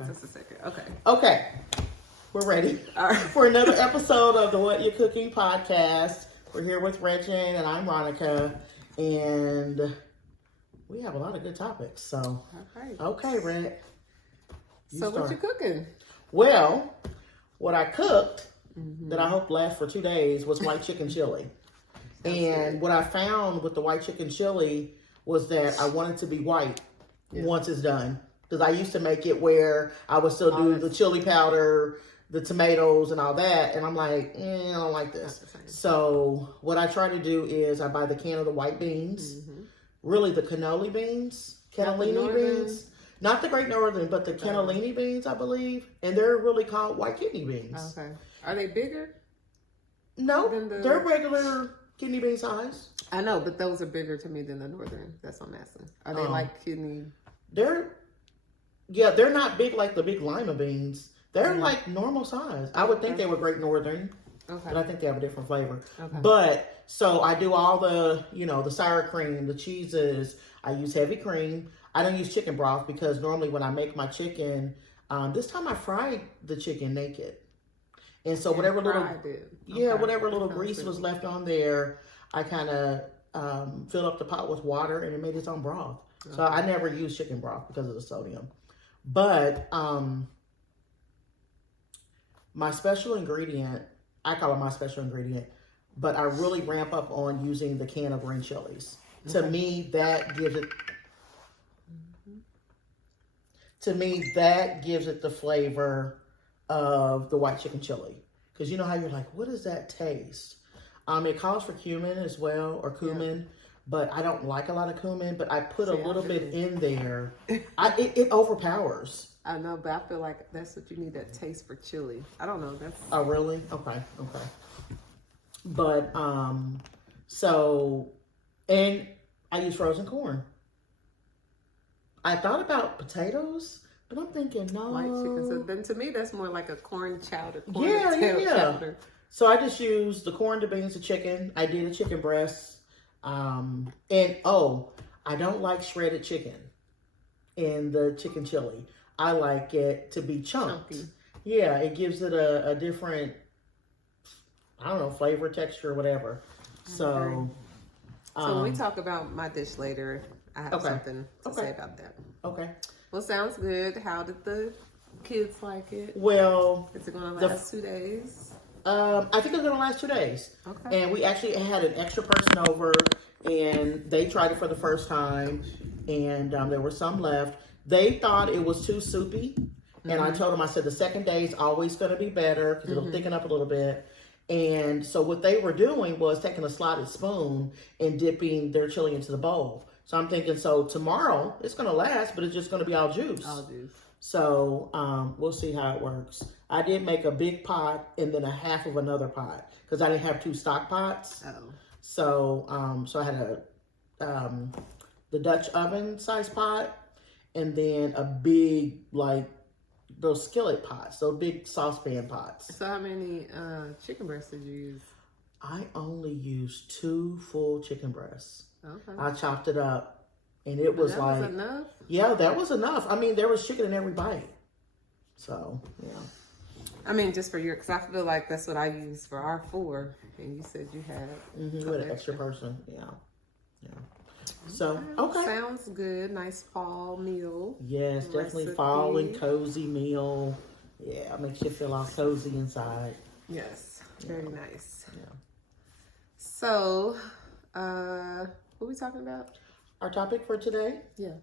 Give us a second. Okay. Okay. We're ready for another episode of the What You're Cooking podcast. We're here with Reggen and I'm Ronica, and we have a lot of good topics. So, okay, Reg. So what you cooking? Well, what I cooked that I hope lasts for 2 days was white chicken chili. And what I found with the white chicken chili was that I want it to be white once it's done. Because I used to make it where I would still do the chili powder, the tomatoes, and all that. And I'm like, I don't like this. So what I try to do is I buy the can of the white beans. Really the cannoli beans. Cannellini beans. Not the Great Northern, but the cannellini beans, I believe. And they're really called white kidney beans. Okay. Are they bigger? No, they're regular kidney bean size. I know, but those are bigger to me than the Northern. That's what I'm asking. Are they like kidney? They're not big like the big lima beans. They're like normal size. I would think they were Great Northern. Okay. But I think they have a different flavor. Okay. But, so I do all the, the sour cream, the cheeses. I use heavy cream. I don't use chicken broth because normally when I make my chicken, this time I fried the chicken naked. And so whatever little grease was left on there, I kind of filled up the pot with water and it made its own broth. Okay. So I never use chicken broth because of the sodium. But my special ingredient, I call it my special ingredient, but I really ramp up on using the can of green chilies. Okay. To me, that gives it the flavor of the white chicken chili. Because you know how you're like, what does that taste? It calls for cumin as well, or cumin, but I don't like a lot of cumin, but I put a little bit in there. It overpowers. I know, but I feel like that's what you need, that taste for chili. I don't know. Oh, really? Okay. But, and I use frozen corn. I thought about potatoes, but I'm thinking, no. White chicken. So then to me, that's more like a corn chowder. Chowder. So I just used the corn, the beans, the chicken. I did a chicken breast. And, I don't like shredded chicken in the chicken chili. I like it to be chunky. Yeah, it gives it a different, flavor, texture, whatever. So, when we talk about my dish later, I have something to say about that. Okay. Well, sounds good. How did the kids like it? Well, is it going to last 2 days? I think it's going to last 2 days. Okay. And we actually had an extra person over, and they tried it for the first time, and there were some left. They thought it was too soupy, and I told them, I said, the second day is always going to be better because it'll thicken up a little bit. And so what they were doing was taking a slotted spoon and dipping their chili into the bowl. So I'm thinking, so tomorrow it's going to last, but it's just going to be all juice. All juice. So we'll see how it works. I did make a big pot and then a half of another pot because I didn't have 2 stock pots. So I had the Dutch oven size pot and then a big, those skillet pots, those big saucepan pots. So how many chicken breasts did you use? I only used 2 full chicken breasts. Okay. I chopped it up, and it was was enough? Yeah, that was enough. I mean, there was chicken in every bite. So, yeah. I mean, just for because I feel like that's what I use for our 4, and you said you had with an extra person. Yeah. So, okay. Sounds good. Nice fall meal. Yes, definitely fall and cozy meal. Yeah, makes you feel all cozy inside. Yes, very nice. Yeah. So, what are we talking about? Our topic for today? Yeah.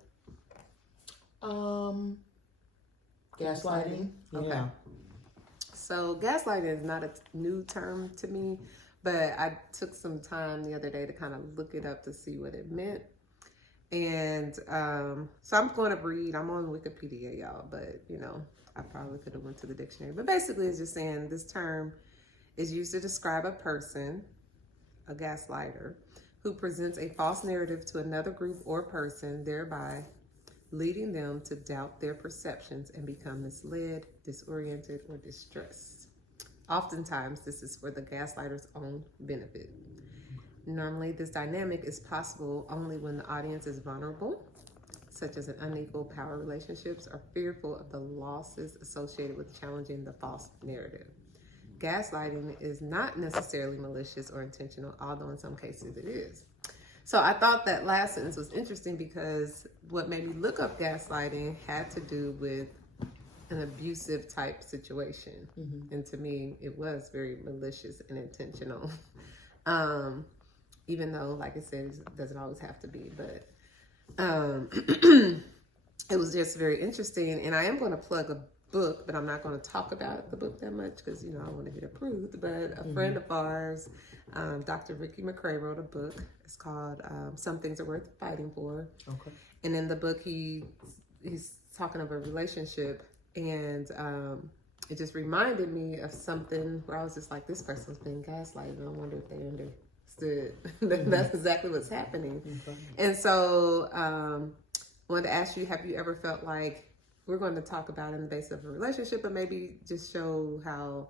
Gaslighting. Okay. Yeah. So gaslighting is not a new term to me, but I took some time the other day to kind of look it up to see what it meant. And so I'm going to read. I'm on Wikipedia, y'all, but I probably could have went to the dictionary. But basically, it's just saying this term is used to describe a person, a gaslighter, who presents a false narrative to another group or person, thereby leading them to doubt their perceptions and become misled, disoriented, or distressed. Oftentimes, this is for the gaslighter's own benefit. Normally, this dynamic is possible only when the audience is vulnerable, such as in unequal power relationships, are fearful of the losses associated with challenging the false narrative. Gaslighting is not necessarily malicious or intentional, although in some cases it is. So I thought that last sentence was interesting because what made me look up gaslighting had to do with an abusive type situation. And to me, it was very malicious and intentional. Even though, like I said, it doesn't always have to be, but it was just very interesting. And I am going to plug a book, but I'm not going to talk about the book that much because, you know, I want to get approved. But a friend of ours, Dr. Ricky McCrae, wrote a book. It's called Some Things Are Worth Fighting For. Okay. And in the book, he's talking of a relationship, and it just reminded me of something where I was just like, this person's being gaslighted. I wonder if they understood that that's exactly what's happening. Okay. And so wanted to ask you, have you ever felt like, we're going to talk about it in the basis of a relationship, but maybe just show how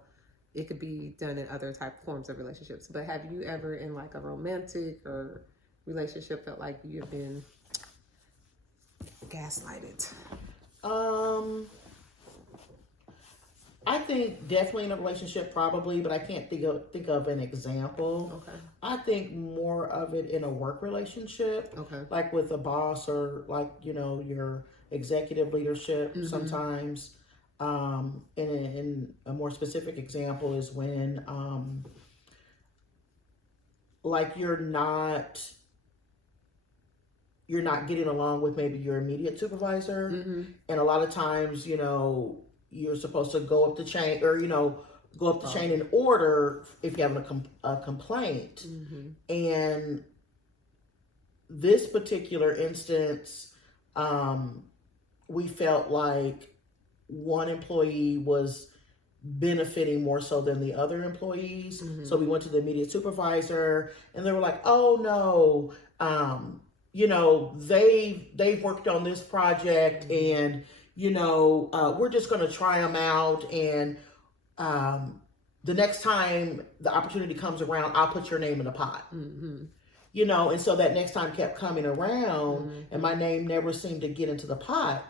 it could be done in other type forms of relationships. But have you ever in like a romantic or relationship felt like you have been gaslighted? I think definitely in a relationship, probably, but I can't think of an example. Okay. I think more of it in a work relationship. Okay. Like with a boss or like, you know, your executive leadership sometimes. And a more specific example is when like you're not getting along with maybe your immediate supervisor. And a lot of times, you know, you're supposed to go up the chain, or, you know, go up the chain in order if you have a complaint. And this particular instance, we felt like one employee was benefiting more so than the other employees. So we went to the immediate supervisor, and they were like, oh no, you know, they've worked on this project, and, you know, we're just going to try them out. And the next time the opportunity comes around, I'll put your name in the pot. You know, and so that next time kept coming around, and my name never seemed to get into the pot.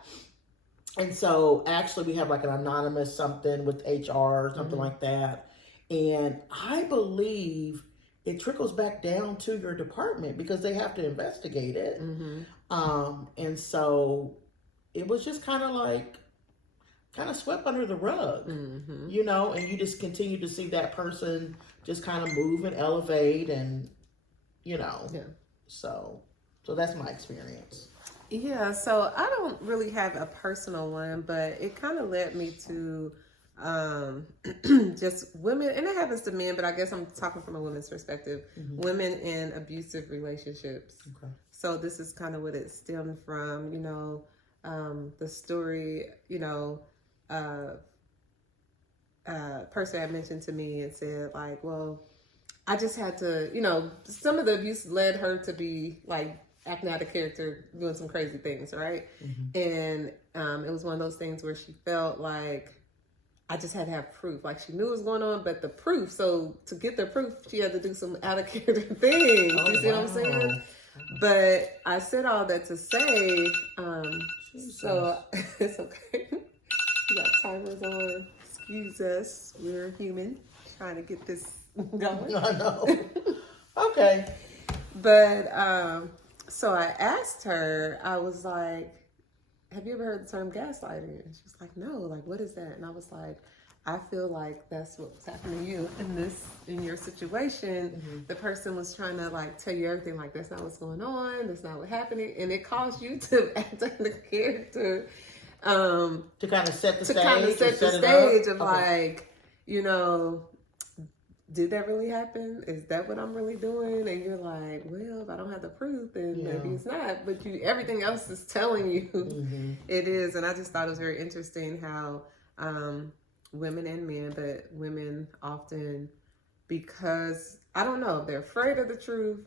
And so actually we have like an anonymous something with HR or something like that. And I believe it trickles back down to your department because they have to investigate it. And so it was just kind of swept under the rug, you know, and you just continue to see that person just kind of move and elevate, and, you know, so that's my experience. Yeah, so I don't really have a personal one, but it kind of led me to just women, and it happens to men, but I guess I'm talking from a woman's perspective, women in abusive relationships. Okay. So this is kind of what it stemmed from, you know, the story, you know, person had mentioned to me and said like, well, I just had to, you know, some of the abuse led her to be like acting out of character, doing some crazy things, right? And it was one of those things where she felt like I just had to have proof. Like she knew what was going on, but the proof, so to get the proof, she had to do some out of character things. You see what I'm saying? But I said all that to say, so it's okay. We got timers on. Excuse us. We're human. Trying to get this going. I know. Okay. But so I asked her, I was like, have you ever heard the term gaslighting? And she was like, no, like, what is that? And I was like, I feel like that's what's happening to you in your situation. The person was trying to like tell you everything, like that's not what's going on, that's not what's happening, and it caused you to act out the character to kind of set the stage, of like, you know, did that really happen? Is that what I'm really doing? And you're like, well, if I don't have the proof, then maybe it's not. But everything else is telling you it is. And I just thought it was very interesting how women and men, but women often, because, I don't know, they're afraid of the truth,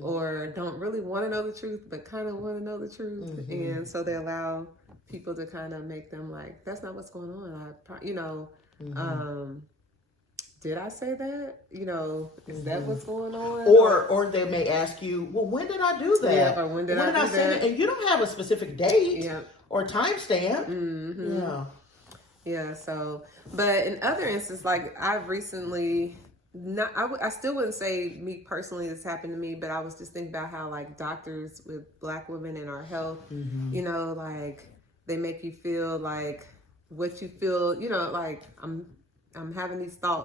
or don't really want to know the truth, but kind of want to know the truth. And so they allow people to kind of make them like, that's not what's going on. You know, did I say that? You know, is that what's going on? Or they may ask you, well, when did I do that? Yeah, or when did I do send that? it? And you don't have a specific date Yeah. or timestamp. Yeah. Yeah, so, but in other instances, like I've recently, not, I still wouldn't say me personally this happened to me, but I was just thinking about how like doctors with Black women in our health, you know, like they make you feel like what you feel, you know, like I'm having these thoughts